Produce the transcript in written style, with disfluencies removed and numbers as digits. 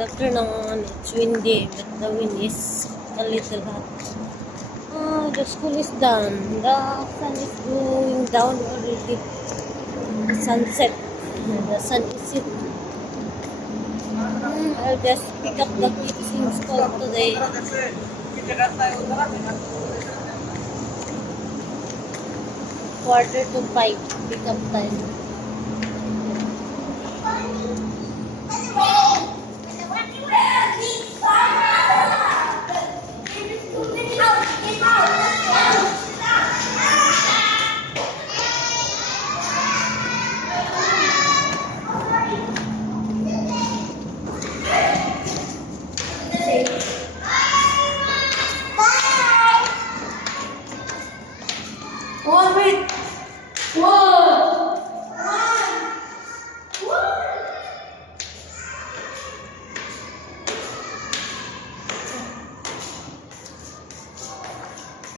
afternoon, it's windy, but the wind is a little hot. The school is done. The sun is going down already. The sunset. The sun is set. I'll just pick up the kids in school today. Quarter to 5 pick up time.